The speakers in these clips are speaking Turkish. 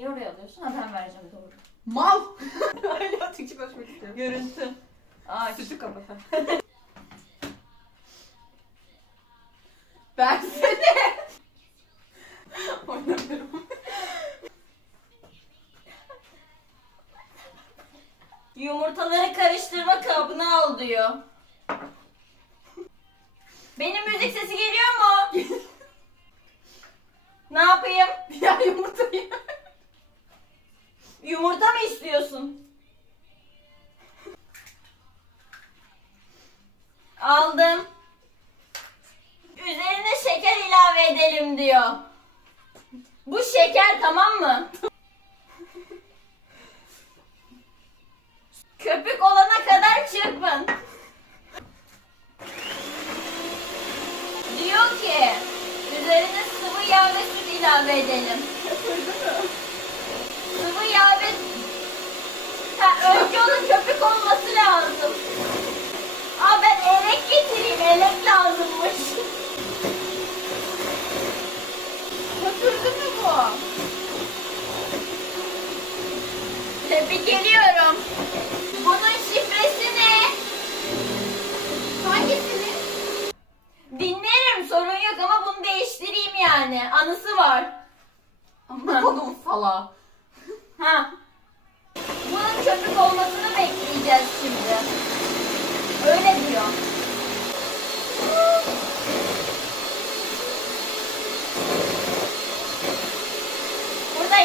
Niye oraya alıyorsun? Ha ben vereceğim doğru. Mal. Hala Türkçe konuşmak istiyorum. Görüntü. Ağaç. Sütü kapat. Yumurta mı istiyorsun? Aldım. Üzerine şeker ilave edelim diyor. Bu şeker tamam mı? Köpük olana kadar çırpın. Diyor ki üzerine sıvı yağ ve süt ilave edelim. Sıvı yağ ve ha, önce onun köpük olması lazım. Aa ben elek getireyim. Elek lazımmış. Köpürdü mü bu? Bir geliyorum. Bunun şifresi ne? Hangisini? Dinlerim sorun yok ama bunu değiştireyim yani. Anısı var. Amına kodum sala. Ha. Bunun köpük olmasını bekleyeceğiz şimdi. Öyle diyor.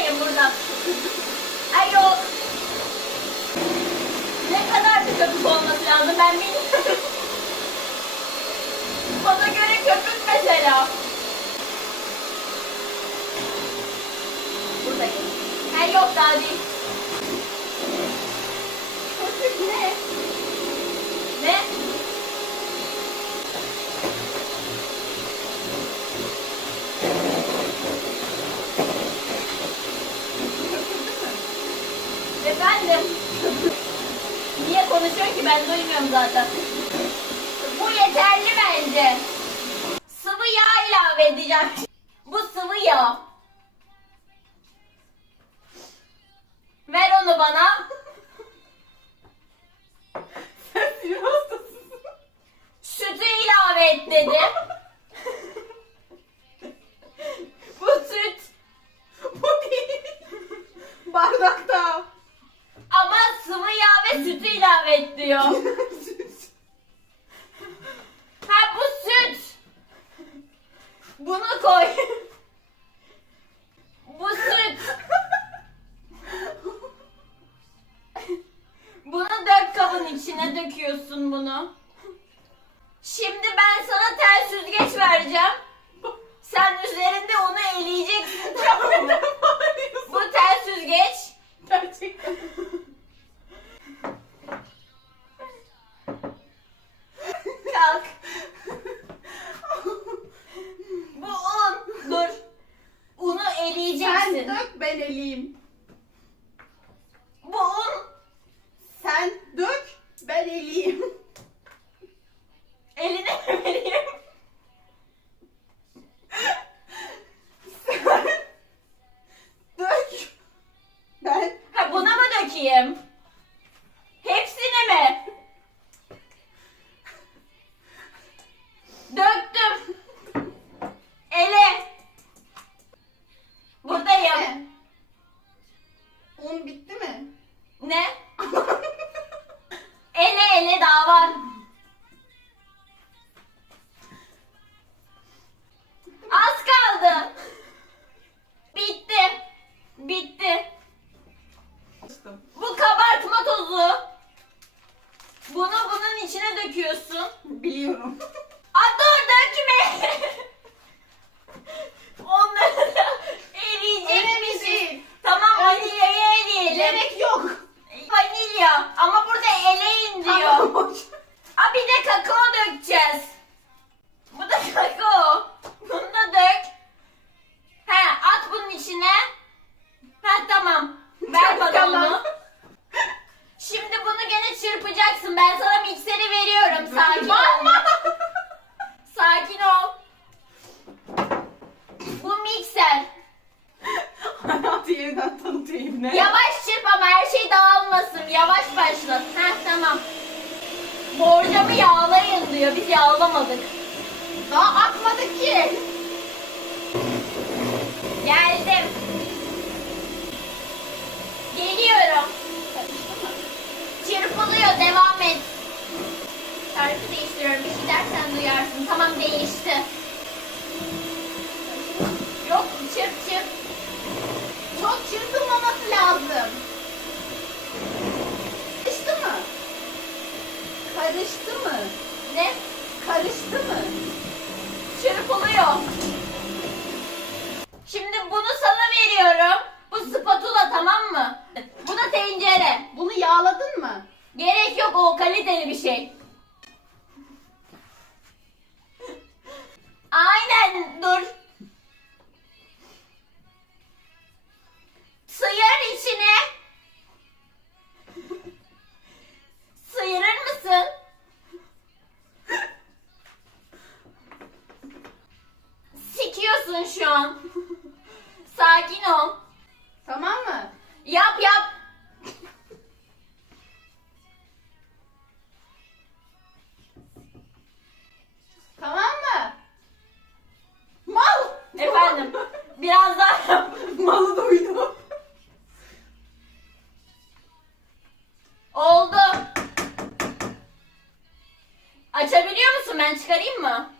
Buradayım burada. Ay yok. Ne kadar bir köpük olması lazım ben bilmiyorum. Bana göre köpük mesela. Buradayım. Ay yok daha değil. Köpük ne? Ne? Efendim? Niye konuşuyor ki ben duymuyorum zaten. Bu yeterli bence. Sıvı yağ ilave edeceğim. Bu sıvı yağ. Ver onu bana. Sütü ilave et dedi. Bu süt Bu değil. Bardakta. Ama sıvı yağ ve sütü ilave et diyor. Ha bu süt. Bunu koy. Şarkı değiştiriyorum. Bir şey dersen duyarsın. Tamam değişti. Yok çırp çırp. Çok çırpılmaması lazım. Karıştı mı? Karıştı mı? Ne? Karıştı mı? Çırpılıyor. Şimdi bunu sana veriyorum. Bu spatula tamam mı? Bu da tencere. Bunu yağladın mı? Gerek yok o kaliteli bir şey. Aynen dur. Musun? Ben çıkarayım mı?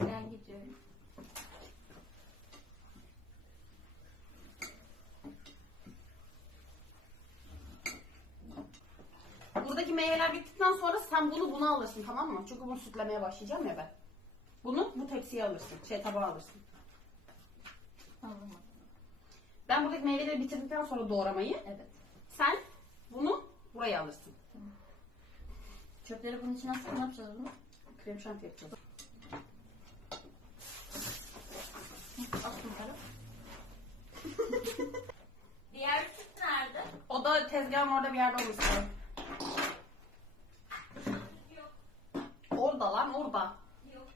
Ben gidiyorum. Buradaki meyveler bittikten sonra sen bunu buna alırsın tamam mı? Çünkü bunu sütlemeye başlayacağım ya ben. Bunu bu tepsiye alırsın. Şey tabağa alırsın. Tamam. Ben buradaki meyveleri bitirdikten sonra doğramayı Evet. sen bunu buraya alırsın. Çöpleri bunun içine atsana ne yapacağız bunu? Krem şanti yapacağız. Diğer süt nerede? O da tezgahın orada bir yerde olması lazım. Yok. Orada lan orada. Yok.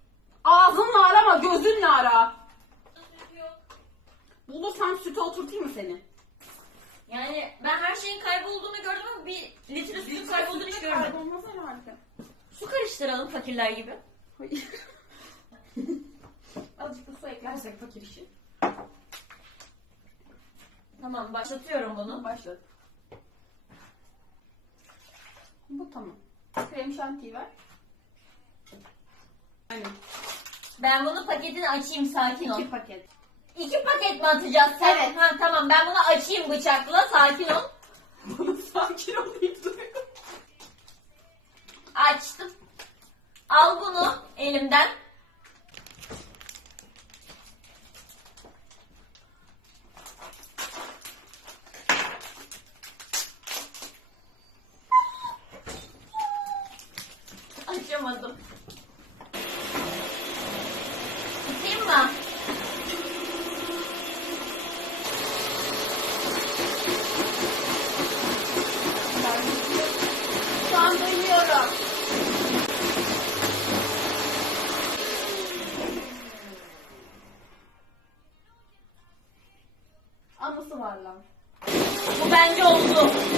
Ağzınla arama gözünle ara. Süt yok. Bulursam sütü oturtayım mı seni? Yani ben her şeyin kaybolduğunu gördüm ama bir litre sütün kaybolduğunu hiç görmedim. Kaybolmaz herhalde. Su karıştıralım fakirler gibi. Hayır. Azıcık da su eklersek fakir işi. Tamam başlatıyorum bunu. Başladı. Bu tamam. Krem şantiyi ver. Aynen. Ben bunu paketini açayım sakin ol. İki paket. İki paket mi atacağız? Sen? Evet. Ha, tamam ben bunu açayım bıçakla sakin ol. Bana sakin ol deyip duruyor. Açtım. Al bunu elimden. Açamadım. Tutayım mı? Şu an duymuyorum. Anısı var lan. Bu bence oldu. Sen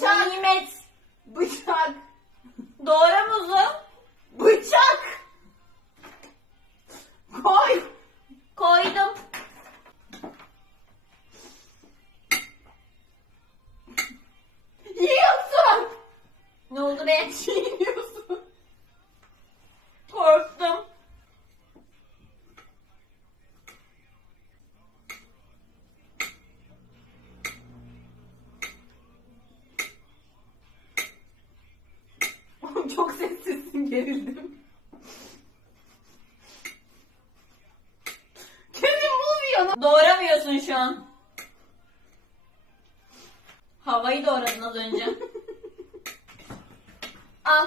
Bıçak! Nimet. Bıçak! Doğra muzu. Bıçak! Koy! Koydum. Yiyorsun! Ne oldu be? Çiğniyorsun. Korktum. Doğramıyorsun şu an. Havayı doğradın az önce. Al.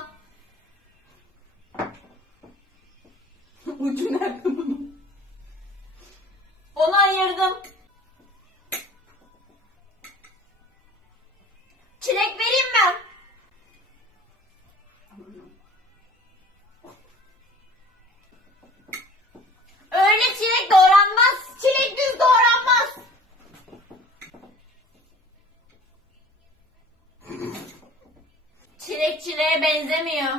Ucu nerede bunun? Onu ayırdım. Çileğe benzemiyor.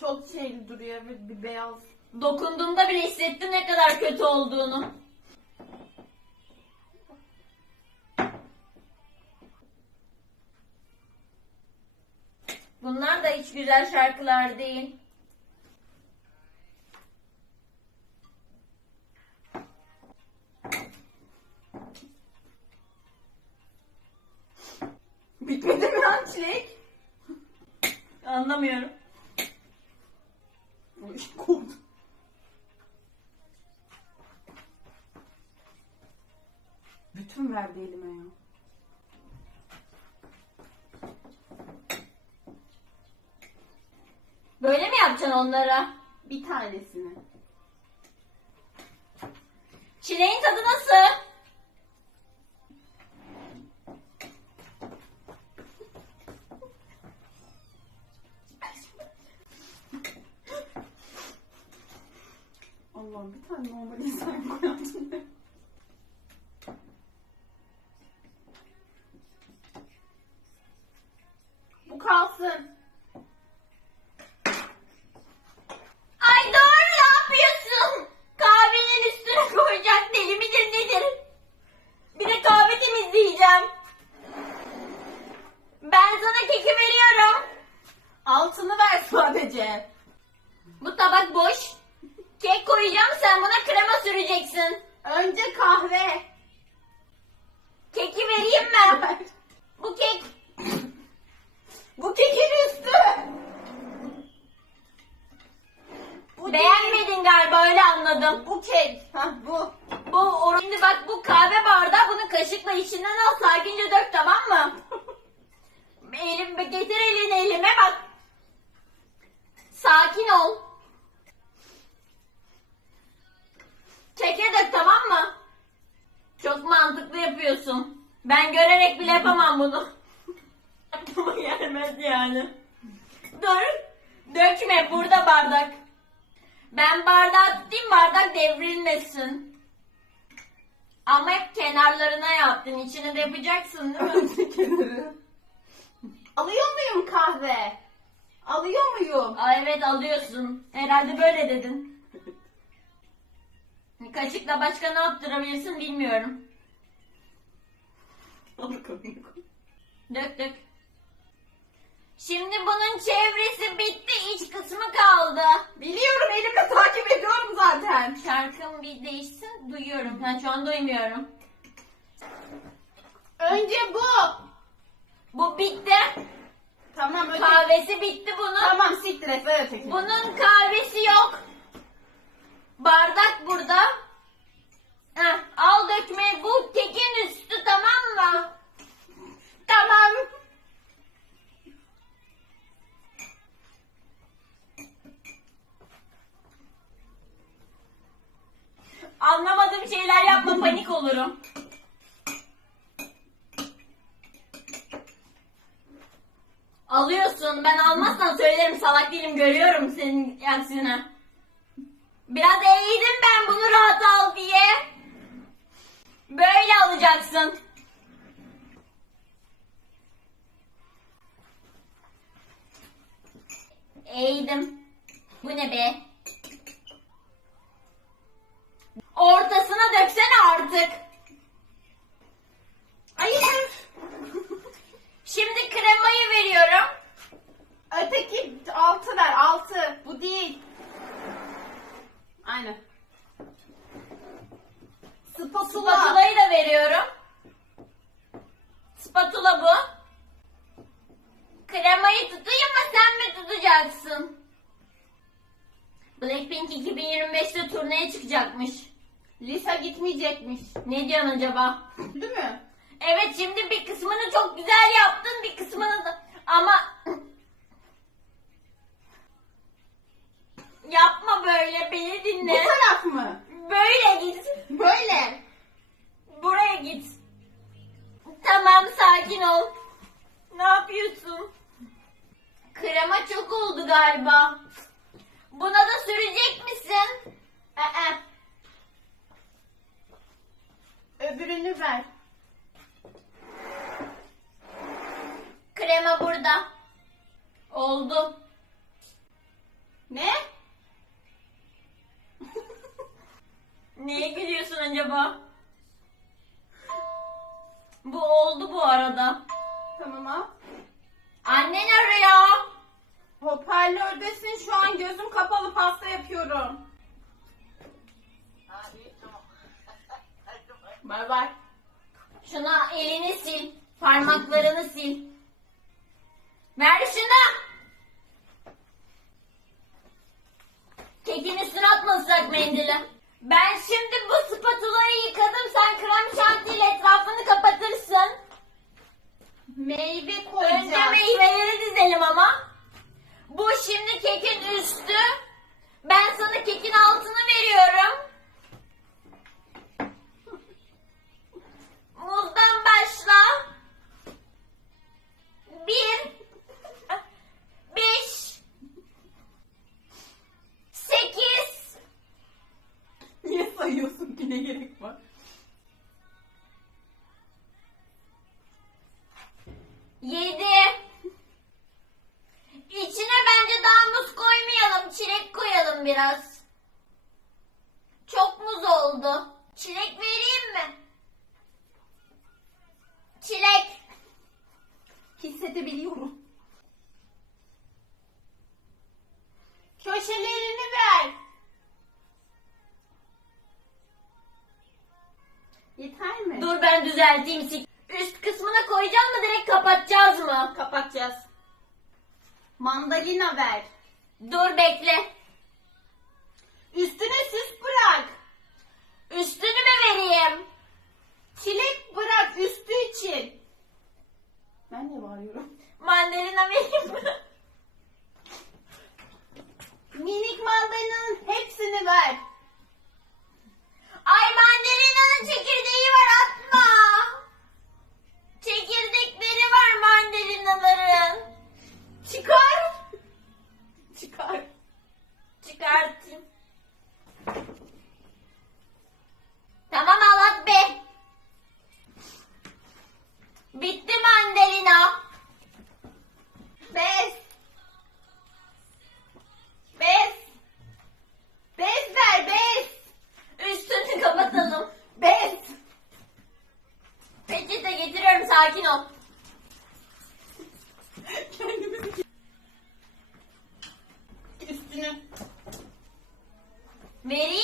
Çok şeyli duruyor bir, bir beyaz. Dokunduğumda bile hissettim ne kadar kötü olduğunu. Bunlar da hiç güzel şarkılar değil. Bitmedi mi lan çilek? Anlamıyorum. Korktum. Bütün verdi elime ya. Böyle mi yapacaksın onlara? Bir tanesini. Çileğin tadı nasıl? Allah'ım bir tane normal insan koyalım. Bu kalsın. Ay doğru ne yapıyorsun? Kahvenin üstüne koyacak deli midir nedir? Bir de kahve temizleyeceğim. Ben sana keki veriyorum. Altını ver sadece. Bu tabak boş. Kek koyacağım sen buna krema süreceksin. Önce kahve. Keki vereyim mi? Ver. Bu kek Bu kekin üstü. Bu değil. beğenmedin galiba öyle anladım. Bu kek. Hah bu. Bu or- şimdi bak bu kahve bardağı bunu kaşıkla içinden al sakince dök tamam mı? Elim getir elini elime bak. Sakin ol. Keke dök tamam mı? Çok mantıklı yapıyorsun. Ben görerek bile yapamam bunu. Aklıma gelmez yani. Dur. Dökme burada bardak. Ben bardağı tutayım bardak devrilmesin. Ama hep kenarlarına yaptın. İçine de yapacaksın değil mi? Alıyor muyum kahve? Alıyor muyum? Aa, evet alıyorsun. Herhalde böyle dedin. Kaşıkla başka ne yaptırabilirsin bilmiyorum. Al bakalım. Dök dök. Şimdi bunun çevresi bitti. iç kısmı kaldı. Biliyorum elimle takip ediyorum zaten. Şarkım bir değişsin. Duyuyorum. Ben şu an duymuyorum. Önce bu. Bu bitti. Tamam öte. Kahvesi bitti bunun. Tamam siktir et ver ötekini. Bunun kahvesi yok. Bardak burada. Heh, al dökme bu kekin üstü tamam mı? Tamam. Anlamadığım şeyler yapma panik olurum. Alıyorsun. Ben almazsan söylerim salak değilim görüyorum senin aksine. Biraz eğildim ben bunu rahat al diye. Böyle alacaksın. Eğdim. Bu ne be? Ortasına döksene artık. Hayır. Şimdi kremayı veriyorum. Öteki altı ver altı. Bu değil. Aynen. Spatula. Spatula'yı da veriyorum. Spatula bu. Kremayı tutayım mı sen mi tutacaksın? Blackpink 2025'te turneye çıkacakmış. Lisa gitmeyecekmiş. Ne diyorsun acaba? Değil mi? Evet şimdi bir kısmını çok güzel yaptın bir kısmını da ama yapma böyle beni Bu dinle. taraf mı? Böyle git. Böyle. Buraya git. Tamam sakin ol. Ne yapıyorsun? Krema çok oldu galiba. Buna da sürecek misin? Ee, Öbürünü ver. krema burada. Oldu. Ne? Neye gülüyorsun acaba? Bu oldu bu arada. Tamam al. Annen arıyor. Hoparlördesin şu an gözüm kapalı pasta yapıyorum. Parmaklarını sil. Ver şunu. Düzelteyim. Üst kısmına koyacağım mı direkt kapatacağız mı? Kapatacağız. Mandalina ver. Dur bekle. Üstüne süs bırak. Üstünü mü vereyim? Çilek bırak üstü için. Ben de bağırıyorum. Mandalina vereyim mi? Minik mandalinanın hepsini ver. Ay mandalinanın çekirdeği var atma. Mama! Vereyim